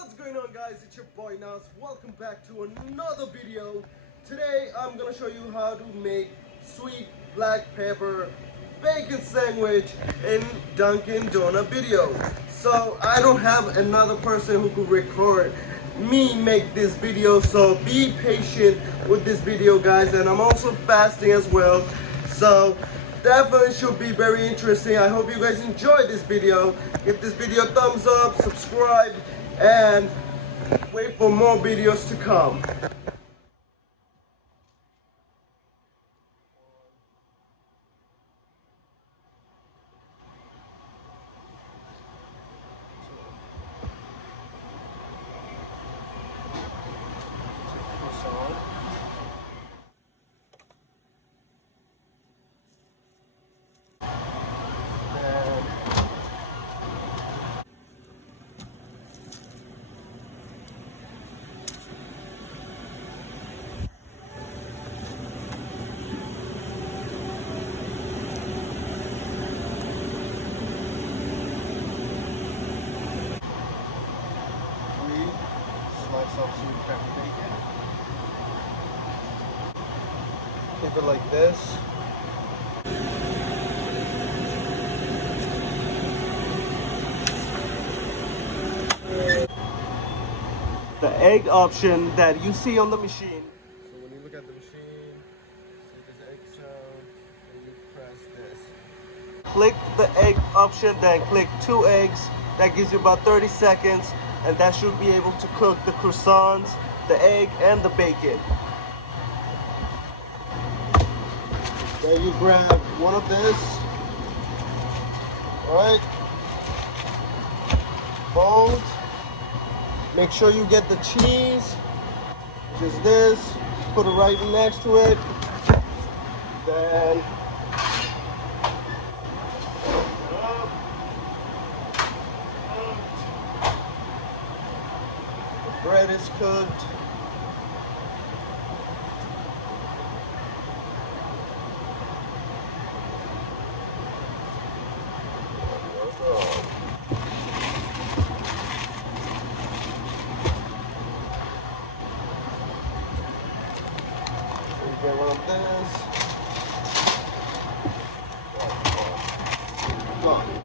What's going on, guys? It's your boy Nas. Welcome back to another video. Today I'm gonna show you how to make sweet black pepper bacon sandwich in Dunkin Donut video. So I don't have another person who could record me make this video, so be patient with this video, guys. And I'm also fasting as well, so definitely should be very interesting. I hope you guys enjoyed this video. Give this video a thumbs up, subscribe, and wait for more videos to come. Slice off sweet pepper bacon. Keep it like this. The egg option that you see on the machine. So when you look at the machine, see this egg sound, and you press this. Click the egg option, then click 2 eggs. That gives you about 30 seconds, and that should be able to cook the croissants, the egg, and the bacon. Then you grab one of this. Alright. Fold. Make sure you get the cheese, which is this. Put it right next to it. Then the bread is cooked. Get one of this. Gone.